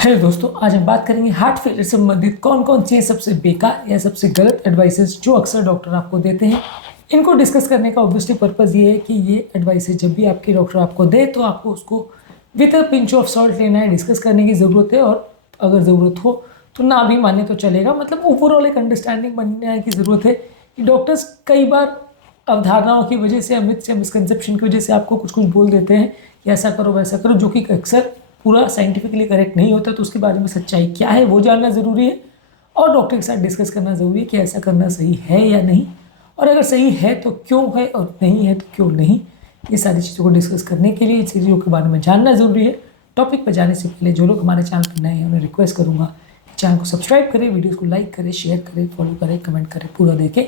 Hello दोस्तों, आज हम बात करेंगे हार्ट फेलियर से संबंधित कौन कौन सी सबसे बेकार या सबसे गलत एडवाइसेस जो अक्सर डॉक्टर आपको देते हैं। इनको डिस्कस करने का ऑब्वियसली पर्पज़ ये है कि ये एडवाइसेस जब भी आपके डॉक्टर आपको दे तो आपको उसको with a pinch of salt लेना है, डिस्कस करने की ज़रूरत है। और अगर ज़रूरत हो तो ना भी माने तो चलेगा, मतलब ओवरऑल एक अंडरस्टैंडिंग बनने की ज़रूरत है कि डॉक्टर्स कई बार अवधारणाओं की वजह से, अमित से मिसकंसेप्शन की वजह से आपको कुछ कुछ बोल देते हैं कि ऐसा करो वैसा करो, जो कि अक्सर पूरा साइंटिफिकली करेक्ट नहीं होता। तो उसके बारे में सच्चाई क्या है वो जानना ज़रूरी है और डॉक्टर के साथ डिस्कस करना ज़रूरी है कि ऐसा करना सही है या नहीं, और अगर सही है तो क्यों है और नहीं है तो क्यों नहीं। ये सारी चीज़ों को डिस्कस करने के लिए इन चीज़ों के बारे में जानना ज़रूरी है। टॉपिक पर जाने से पहले जो लोग हमारे चैनल पर नए हैं उन्हें रिक्वेस्ट करूँगा कि चैनल को सब्सक्राइब करें, वीडियोज़ को लाइक करें, शेयर करें, फॉलो करें, कमेंट करें, पूरा देखें।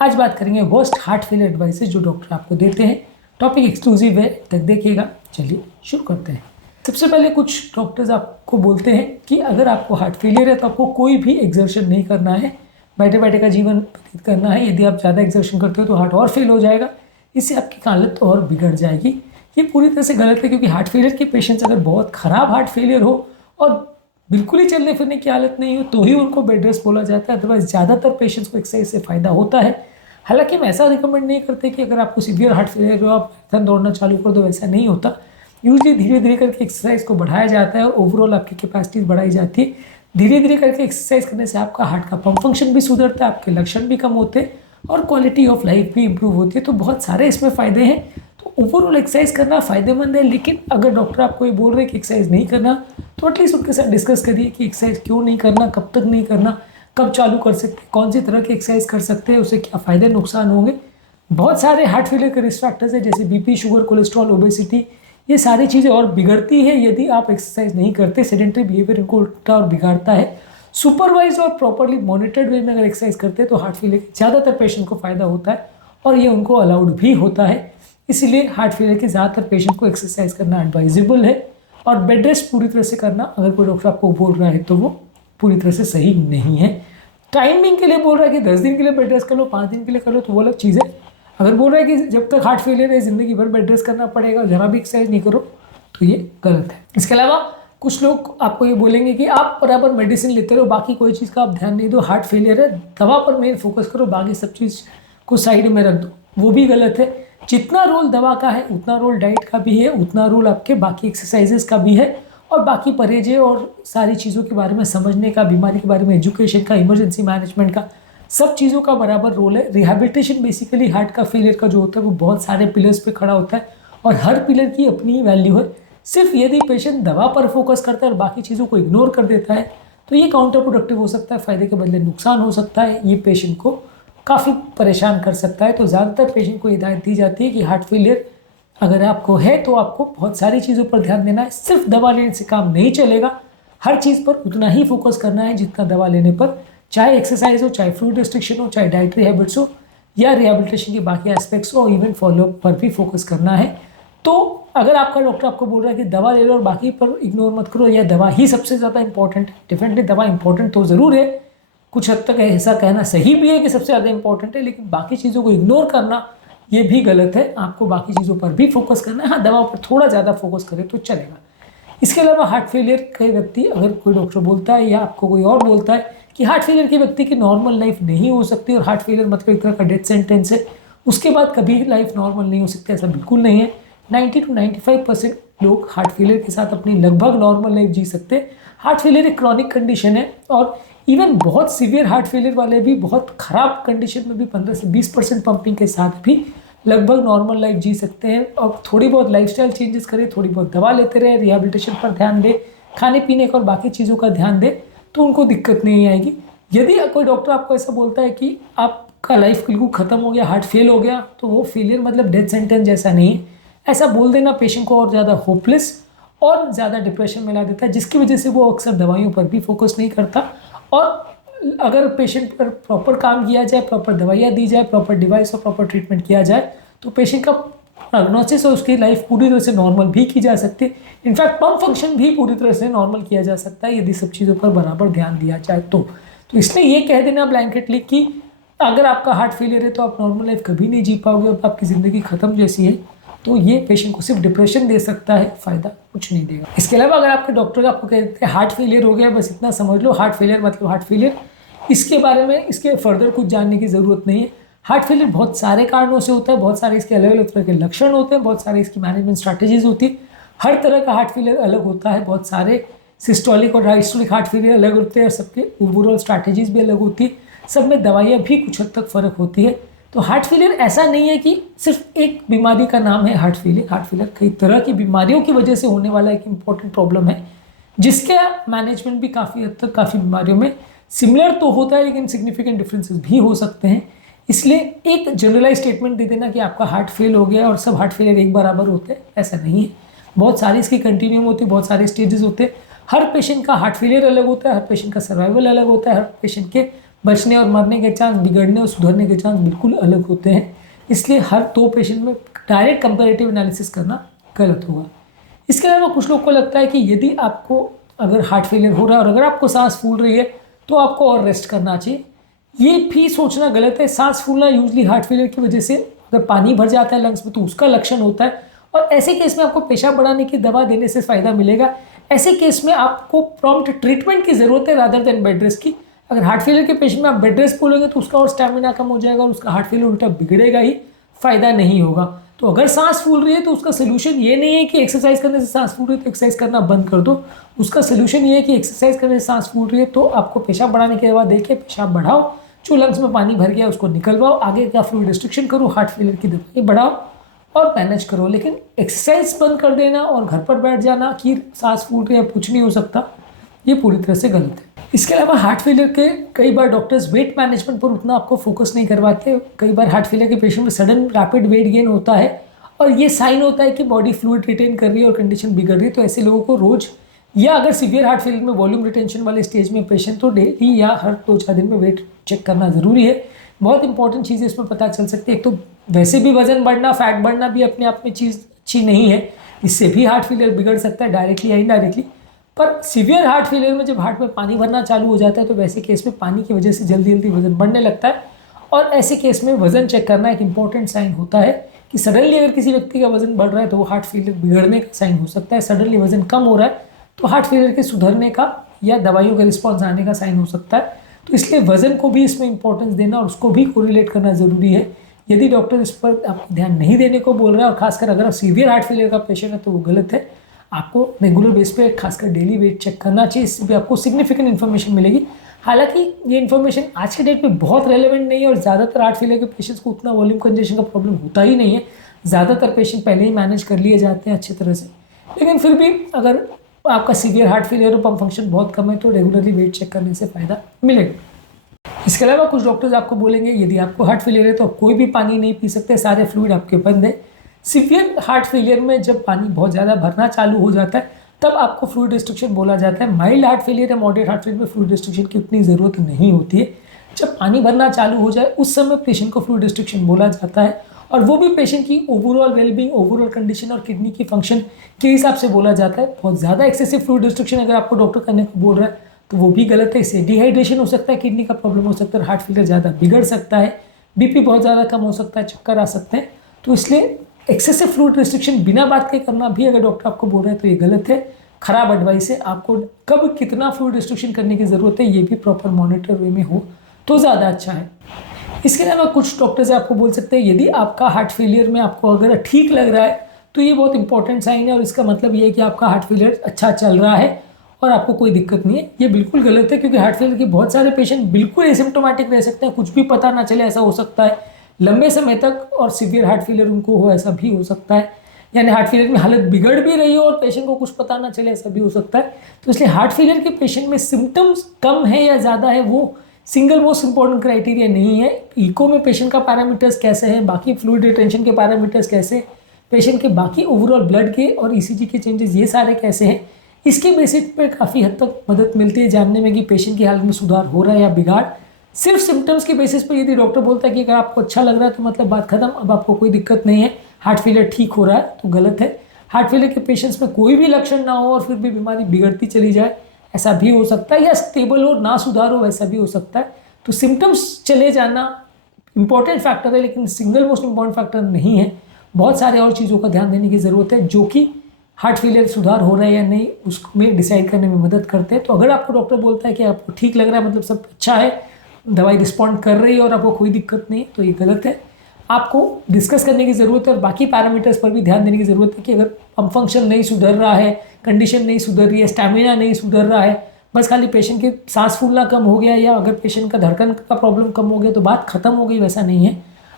आज बात करेंगे वर्स्ट हार्ट फेलियर एडवाइसेस जो डॉक्टर आपको देते हैं। टॉपिक एक्सक्लूसिव है, तक देखिएगा। चलिए शुरू करते हैं। सबसे पहले कुछ डॉक्टर्स आपको बोलते हैं कि अगर आपको हार्ट फेलियर है तो आपको कोई भी एक्सर्शन नहीं करना है, बैठे बैठे का जीवन व्यतीत करना है। यदि आप ज़्यादा एक्सर्शन करते हो तो हार्ट और फेल हो जाएगा, इससे आपकी हालत और बिगड़ जाएगी। ये पूरी तरह से गलत है, क्योंकि हार्ट फेलियर के पेशेंट्स अगर बहुत ख़राब हार्ट फेलियर हो और बिल्कुल ही चलने फिरने की हालत नहीं हो तो ही उनको बेड रेस्ट बोला जाता है। अदरवाइज ज़्यादातर पेशेंट्स को एक्सरसाइज से फ़ायदा होता है। हालांकि हम ऐसा रिकमेंड नहीं करते कि अगर आपको सीवियर हार्ट फेलियर हो आप मैराथन दौड़ना चालू कर दो, वैसा नहीं होता। यूजली धीरे धीरे करके एक्सरसाइज को बढ़ाया जाता है और ओवरऑल आपकी कैपेसिटीज बढ़ाई जाती है। धीरे धीरे करके एक्सरसाइज करने से आपका हार्ट का पंप फंक्शन भी सुधरता है, आपके लक्षण भी कम होते हैं और क्वालिटी ऑफ लाइफ भी इंप्रूव होती है। तो बहुत सारे इसमें फ़ायदे हैं। तो ओवरऑल एक्सरसाइज करना फ़ायदेमंद है, लेकिन अगर डॉक्टर आपको ये बोल रहे हैं कि एक्सरसाइज नहीं करना तो एटलीस्ट उनके साथ डिस्कस करिए कि एक्सरसाइज क्यों नहीं करना, कब तक नहीं करना, कब चालू कर सकते हैं, कौन सी तरह की एक्सरसाइज कर सकते हैं, उससे क्या फ़ायदे नुकसान होंगे। बहुत सारे हार्ट फेलियर के रिस्क फैक्टर्स है, जैसे बीपी, शुगर, कोलेस्ट्रॉल, ओबेसिटी। ये सारी चीज़ें और बिगड़ती है यदि आप एक्सरसाइज नहीं करते। सेडेंटरी बिहेवियर इनको उल्टा और बिगाड़ता है। सुपरवाइज और प्रॉपरली मॉनिटर्ड वे में अगर एक्सरसाइज करते हैं तो हार्ट फेलियर के ज़्यादातर पेशेंट को फ़ायदा होता है और ये उनको अलाउड भी होता है। इसीलिए हार्ट फेलियर के ज़्यादातर पेशेंट को एक्सरसाइज करना एडवाइजेबल है। और बेड रेस्ट पूरी तरह से करना, अगर कोई डॉक्टर आपको बोल रहा है तो वो पूरी तरह से सही नहीं है। टाइमिंग के लिए बोल रहा है कि 10 दिन के लिए बेड रेस्ट कर लो, 5 दिन के लिए कर लो, तो वो अलग चीज़ है। अगर बोल रहा है कि जब तक हार्ट फेलियर है ज़िंदगी भर बेड रेस्ट करना पड़ेगा, जरा भी एक्सरसाइज नहीं करो, तो ये गलत है। इसके अलावा कुछ लोग आपको ये बोलेंगे कि आप बराबर मेडिसिन लेते रहो, बाकी कोई चीज़ का आप ध्यान नहीं दो, हार्ट फेलियर है, दवा पर मेन फोकस करो, बाकी सब चीज़ को साइड में रख दो। वो भी गलत है। जितना रोल दवा का है उतना रोल डाइट का भी है, उतना रोल आपके बाकी एक्सरसाइजेस का भी है और बाकी परहेजे और सारी चीज़ों के बारे में समझने का, बीमारी के बारे में एजुकेशन का, इमरजेंसी मैनेजमेंट का, सब चीज़ों का बराबर रोल है। रिहैबिलिटेशन बेसिकली हार्ट का फेलियर का जो होता है वो बहुत सारे पिलर्स पे खड़ा होता है और हर पिलर की अपनी ही वैल्यू है। सिर्फ यदि पेशेंट दवा पर फोकस करता है और बाकी चीज़ों को इग्नोर कर देता है तो ये काउंटर प्रोडक्टिव हो सकता है, फ़ायदे के बदले नुकसान हो सकता है, ये पेशेंट को काफ़ी परेशान कर सकता है। तो ज़्यादातर पेशेंट को हिदायत दी जाती है कि हार्ट फेलियर अगर आपको है तो आपको बहुत सारी चीज़ों पर ध्यान देना है। सिर्फ दवा लेने से काम नहीं चलेगा, हर चीज़ पर उतना ही फोकस करना है जितना दवा लेने पर, चाहे एक्सरसाइज हो, चाहे फूड रिस्ट्रिक्शन हो, चाहे डाइटरी हैबिट्स हो या रिहेबिलिटेशन के बाकी एस्पेक्ट्स हो, इवन फॉलोअप पर भी फोकस करना है। तो अगर आपका डॉक्टर आपको बोल रहा है कि दवा ले लो और बाकी पर इग्नोर मत करो या दवा ही सबसे ज़्यादा इंपॉर्टेंट है, डेफिनेटली दवा इंपॉर्टेंट तो ज़रूर है, कुछ हद तक ऐसा कहना सही भी है कि सबसे ज़्यादा इंपॉर्टेंट है, लेकिन बाकी चीज़ों को इग्नोर करना ये भी गलत है। आपको बाकी चीज़ों पर भी फोकस करना है, हाँ दवा पर थोड़ा ज़्यादा फोकस करें तो चलेगा। इसके अलावा हार्ट फेलियर के व्यक्ति, अगर कोई डॉक्टर बोलता है या आपको कोई और बोलता है कि हार्ट फेलियर के व्यक्ति की नॉर्मल लाइफ नहीं हो सकती और हार्ट फेलियर मतलब एक तरह का डेथ सेंटेंस है, उसके बाद कभी लाइफ नॉर्मल नहीं हो सकती, ऐसा बिल्कुल नहीं है। 90 to 95% लोग हार्ट फेलियर के साथ अपनी लगभग नॉर्मल लाइफ जी सकते हैं। हार्ट फेलियर एक क्रॉनिक कंडीशन है और इवन बहुत सीवियर हार्ट फेलियर वाले भी बहुत ख़राब कंडीशन में भी 15 से 20% पंपिंग के साथ भी लगभग नॉर्मल लाइफ जी सकते हैं। और थोड़ी बहुत लाइफस्टाइल चेंजेस करें, थोड़ी बहुत दवा लेते रहे, रिहैबिलिटेशन पर ध्यान दें, खाने पीने का और बाकी चीज़ों का ध्यान दें, तो उनको दिक्कत नहीं आएगी। यदि कोई डॉक्टर आपको ऐसा बोलता है कि आपका लाइफ बिल्कुल ख़त्म हो गया, हार्ट फेल हो गया, तो वो फेलियर मतलब डेथ सेंटेंस जैसा नहीं है। ऐसा बोल देना पेशेंट को और ज़्यादा होपलेस और ज़्यादा डिप्रेशन में ला देता है, जिसकी वजह से वो अक्सर दवाइयों पर भी फोकस नहीं करता। और अगर पेशेंट पर प्रॉपर काम किया जाए, प्रॉपर दवाइयाँ दी जाए, प्रॉपर डिवाइस और प्रॉपर ट्रीटमेंट किया जाए, तो पेशेंट का प्रोग्नोसिस और उसकी लाइफ पूरी तरह से नॉर्मल भी की जा सकती है। इनफैक्ट पंप फंक्शन भी पूरी तरह से नॉर्मल किया जा सकता है यदि सब चीज़ों पर बराबर ध्यान दिया जाए तो इसलिए ये कह देना ब्लैंकेटली कि अगर आपका हार्ट फेलियर है तो आप नॉर्मल लाइफ कभी नहीं जी पाओगे और आपकी ज़िंदगी ख़त्म जैसी है, तो ये पेशेंट को सिर्फ डिप्रेशन दे सकता है, फ़ायदा कुछ नहीं देगा। इसके अलावा अगर आपके डॉक्टर आपको कहते हैं हार्ट फेलियर हो गया, बस इतना समझ लो, हार्ट फेलियर मतलब हार्ट फेलियर, इसके बारे में इसके फर्दर कुछ जानने की ज़रूरत नहीं है। हार्ट फेलियर बहुत सारे कारणों से होता है, बहुत सारे इसके अलग अलग तरह के लक्षण होते हैं, बहुत सारे इसकी मैनेजमेंट स्ट्रैटेजीज होती है। हर तरह का हार्ट फेलियर अलग होता है, बहुत सारे सिस्टोलिक और डायस्टोलिक हार्ट फेलियर अलग होते हैं और सबके ओवरऑल स्ट्रैटेजीज भी अलग होती है, सब में दवाइयाँ भी कुछ हद तक फ़र्क होती है। तो हार्ट फेलियर ऐसा नहीं है कि सिर्फ एक बीमारी का नाम है हार्ट फेलियर। हार्ट फेलियर कई तरह की बीमारियों की वजह से होने वाला एक इंपॉर्टेंट प्रॉब्लम है, जिसका मैनेजमेंट भी काफ़ी हद तक काफ़ी बीमारियों में सिमिलर तो होता है, लेकिन सिग्निफिकेंट डिफरेंसेस भी हो सकते हैं। इसलिए एक जनरलाइज स्टेटमेंट दे देना कि आपका हार्ट फेल हो गया और सब हार्ट फेलियर एक बराबर होते हैं, ऐसा नहीं है। बहुत सारी इसकी कंटिन्यूम होती है, बहुत सारे स्टेजेस होते हैं। हर पेशेंट का हार्ट फेलियर अलग होता है, हर पेशेंट का सर्वाइवल अलग होता है, हर पेशेंट के बचने और मरने के चांस, बिगड़ने और सुधरने के चांस बिल्कुल अलग होते हैं। इसलिए हर दो पेशेंट में डायरेक्ट कंपैरेटिव एनालिसिस करना गलत होगा। इसके अलावा कुछ लोग को लगता है कि यदि आपको अगर हार्ट फेलियर हो रहा है और अगर आपको सांस फूल रही है तो आपको और रेस्ट करना चाहिए। ये भी सोचना गलत है। सांस फूलना यूजली हार्ट फेलियर की वजह से, अगर पानी भर जाता है लंग्स में तो उसका लक्षण होता है, और ऐसे केस में आपको पेशाब बढ़ाने की दवा देने से फ़ायदा मिलेगा। ऐसे केस में आपको प्रॉम्प्ट ट्रीटमेंट की ज़रूरत है रादर देन बेड रेस्ट की। अगर हार्ट फेलियर के पेशेंट में आप बेड रेस्ट बोलोगे तो उसका और स्टैमिना कम हो जाएगा और उसका हार्ट फेलियर उल्टा बिगड़ेगा ही, फ़ायदा नहीं होगा। तो अगर सांस फूल रही है तो उसका सोल्यूशन ये नहीं है कि एक्सरसाइज करने से सांस फूल रही है तो एक्सरसाइज करना बंद कर दो। उसका सोल्यूशन ये है कि एक्सरसाइज करने से सांस फूल रही है तो आपको पेशाब बढ़ाने की दवा दे के पेशाब बढ़ाओ, जो लंग्स में पानी भर गया उसको निकलवाओ, आगे का फ्लूइड रिस्ट्रिक्शन करो, हार्ट फेलियर की दवाई बढ़ाओ और मैनेज करो। लेकिन एक्सरसाइज बंद कर देना और घर पर बैठ जाना कि सांस फूल रही है कुछ नहीं हो सकता, ये पूरी तरह से गलत है। इसके अलावा हार्ट फेलियर के कई बार डॉक्टर्स वेट मैनेजमेंट पर उतना आपको फोकस नहीं करवाते। कई बार हार्ट फेलियर के पेशेंट में सडन रैपिड वेट गेन होता है और ये साइन होता है कि बॉडी फ्लूइड रिटेन कर रही है और कंडीशन बिगड़ रही है। तो ऐसे लोगों को रोज, या अगर सीवियर हार्ट फेलियर में वॉल्यूम रिटेंशन वाले स्टेज में पेशेंट, तो डेली या हर 2-4 दिन में वेट चेक करना ज़रूरी है। बहुत इंपॉर्टेंट चीज़ इसमें पता चल सकती है। एक तो वैसे भी वजन बढ़ना, फैट बढ़ना भी अपने आप में चीज़ अच्छी नहीं है, इससे भी हार्ट फेलियर बिगड़ सकता है डायरेक्टली या इनडायरेक्टली। पर सीवियर हार्ट फेलियर में जब हार्ट में पानी भरना चालू हो जाता है तो वैसे केस में पानी की वजह से जल्दी जल्दी वजन बढ़ने लगता है, और ऐसे केस में वजन चेक करना एक इंपॉर्टेंट साइन होता है कि सडनली अगर किसी व्यक्ति का वजन बढ़ रहा है तो वो हार्ट फेलियर बिगड़ने का साइन हो सकता है। सडनली वजन कम हो रहा है तो हार्ट फेलियर के सुधरने का या दवाइयों का रिस्पॉन्स आने का साइन हो सकता है। तो इसलिए वजन को भी इसमें इंपॉर्टेंस देना और उसको भी कोरिलेट करना ज़रूरी है। यदि डॉक्टर इस पर आपको ध्यान नहीं देने को बोल रहा है, और खासकर अगर आप सीवियर हार्ट फेलियर का पेशेंट है, तो वो गलत है। आपको रेगुलर बेस पे खासकर डेली वेट चेक करना चाहिए, इससे भी आपको सिग्निफिकेंट इन्फॉर्मेशन मिलेगी। हालांकि ये इन्फॉर्मेशन आज के डेट पे बहुत रेलेवेंट नहीं है और ज़्यादातर हार्ट फेलियर के पेशेंट्स को उतना वॉल्यूम कंजेशन का प्रॉब्लम होता ही नहीं है। ज़्यादातर पेशेंट पहले ही मैनेज कर लिए जाते हैं अच्छी तरह से। लेकिन फिर भी अगर आपका सीवियर हार्ट फेलियर और पम्प फंक्शन बहुत कम है तो रेगुलरली वेट चेक करने से फ़ायदा मिलेगा। इसके अलावा कुछ डॉक्टर्स आपको बोलेंगे यदि आपको हार्ट फेलियर है तो आप कोई भी पानी नहीं पी सकते, सारे फ्लूइड आपके बंद है। सीवियर हार्ट फेलियर में जब पानी बहुत ज़्यादा भरना चालू हो जाता है तब आपको फ्लूइड रिस्ट्रिक्शन बोला जाता है। माइल्ड हार्ट फेलियर या मॉडरेट हार्ट फेलियर में फ्लूइड रिस्ट्रिक्शन की उतनी ज़रूरत नहीं होती है। जब पानी भरना चालू हो जाए उस समय पेशेंट को फ्लूइड रिस्ट्रिक्शन बोला जाता है, और वो भी पेशेंट की ओवरऑल वेलबींग, ओवरऑल कंडीशन और किडनी की फंक्शन के हिसाब से बोला जाता है। बहुत ज़्यादा एक्सेसिव फ्लूइड रिस्ट्रिक्शन अगर आपको डॉक्टर करने को बोल रहा है तो वो भी गलत है। इससे डिहाइड्रेशन हो सकता है, किडनी का प्रॉब्लम हो सकता है, हार्ट फेलियर ज़्यादा बिगड़ सकता है, बीपी बहुत ज़्यादा कम हो सकता है, चक्कर आ सकते हैं। तो इसलिए एक्सेसिव फ्लूइड रिस्ट्रिक्शन बिना बात के करना भी अगर डॉक्टर आपको बोल रहे हैं तो ये गलत है, खराब एडवाइस है। आपको कब कितना फ्लूइड रिस्ट्रिक्शन करने की ज़रूरत है ये भी प्रॉपर मॉनिटर वे में हो तो ज़्यादा अच्छा है। इसके अलावा कुछ डॉक्टर्स आपको बोल सकते हैं यदि आपका हार्ट फेलियर में आपको अगर ठीक लग रहा है तो ये बहुत इंपॉर्टेंट साइन है, और इसका मतलब ये है कि आपका हार्ट फेलियर अच्छा चल रहा है और आपको कोई दिक्कत नहीं है। ये बिल्कुल गलत है, क्योंकि हार्ट फेलियर के बहुत सारे पेशेंट बिल्कुल एसिम्प्टोमेटिक रह सकते हैं, कुछ भी पता ना चले, ऐसा हो सकता है लंबे समय तक, और सीवियर हार्ट फेलियर उनको हो ऐसा भी हो सकता है। यानी हार्ट फेलियर में हालत बिगड़ भी रही हो और पेशेंट को कुछ पता ना चले, ऐसा भी हो सकता है। तो इसलिए हार्ट फेलियर के पेशेंट में सिम्टम्स कम है या ज़्यादा है वो सिंगल मोस्ट इंपॉर्टेंट क्राइटेरिया नहीं है। इको में पेशेंट का पैरामीटर्स कैसे हैं, बाकी फ्लूइड रिटेंशन के पैरामीटर्स कैसे, पेशेंट के बाकी ओवरऑल ब्लड के और ईसीजी के चेंजेस ये सारे कैसे हैं, इसके बेसिस पे काफ़ी हद तक मदद मिलती है जानने में कि पेशेंट की हालत में सुधार हो रहा है या बिगाड़। सिर्फ सिम्टम्स के बेसिस पर यदि डॉक्टर बोलता है कि अगर आपको अच्छा लग रहा है तो मतलब बात खत्म, अब आपको कोई दिक्कत नहीं है, हार्ट फेलियर ठीक हो रहा है, तो गलत है। हार्ट फेलियर के पेशेंट्स में कोई भी लक्षण ना हो और फिर भी बीमारी बिगड़ती चली जाए, ऐसा भी हो सकता है, या स्टेबल हो ना सुधार हो, ऐसा भी हो सकता है। तो सिम्टम्स चले जाना इंपॉर्टेंट फैक्टर है, लेकिन सिंगल मोस्ट इंपॉर्टेंट फैक्टर नहीं है। बहुत सारे और चीज़ों का ध्यान देने की ज़रूरत है जो कि हार्ट फेलियर सुधार हो रहा है या नहीं उसमें डिसाइड करने में मदद करते हैं। तो अगर आपको डॉक्टर बोलता है कि आपको ठीक लग रहा है, मतलब सब अच्छा है, दवाई रिस्पॉन्ड कर रही है और आपको कोई दिक्कत नहीं है, तो ये गलत है। आपको डिस्कस करने की ज़रूरत है और बाकी पैरामीटर्स पर भी ध्यान देने की ज़रूरत है कि अगर पंप फंक्शन नहीं सुधर रहा है, कंडीशन नहीं सुधर रही है, स्टैमिना नहीं सुधर रहा है, बस खाली पेशेंट के सांस फूलना कम हो गया या अगर पेशेंट का धड़कन का प्रॉब्लम कम हो गया तो बात खत्म हो गई, वैसा नहीं है।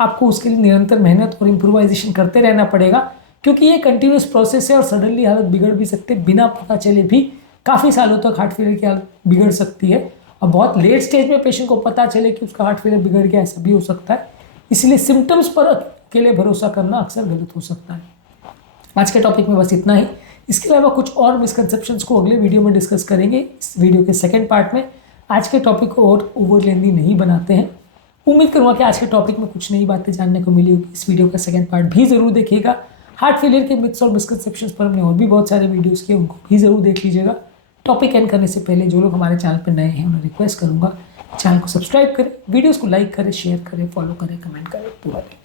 आपको उसके लिए निरंतर मेहनत और इम्प्रोवाइजेशन करते रहना पड़ेगा, क्योंकि ये कंटिन्यूस प्रोसेस है और सडनली हालत बिगड़ भी सकती है, बिना पता चले भी काफ़ी सालों तक हार्ट फेलियर की हालत बिगड़ सकती है। और बहुत लेट स्टेज में पेशेंट को पता चले कि उसका हार्ट फेलियर बिगड़ गया, ऐसा भी हो सकता है। इसलिए सिम्टम्स पर अकेले भरोसा करना अक्सर गलत हो सकता है। आज के टॉपिक में बस इतना ही। इसके अलावा कुछ और मिसकंसेप्शंस को अगले वीडियो में डिस्कस करेंगे, इस वीडियो के सेकंड पार्ट में। आज के टॉपिक को और ओवर लेंदी नहीं बनाते हैं। उम्मीद करूँगा कि आज के टॉपिक में कुछ नई बातें जानने को मिली होगी। इस वीडियो का सेकंड पार्ट भी ज़रूर देखिएगा। हार्ट फेलियर के मिथ्स और मिसकंसेप्शंस पर हमने और भी बहुत सारे वीडियोज़ किए, उनको भी ज़रूर देख लीजिएगा। टॉपिक एंड करने से पहले जो लोग हमारे चैनल पर नए हैं उन्हें रिक्वेस्ट करूँगा चैनल को सब्सक्राइब करें, वीडियोज़ को लाइक करें, शेयर करें, फॉलो करें, कमेंट करें, पूरा करें।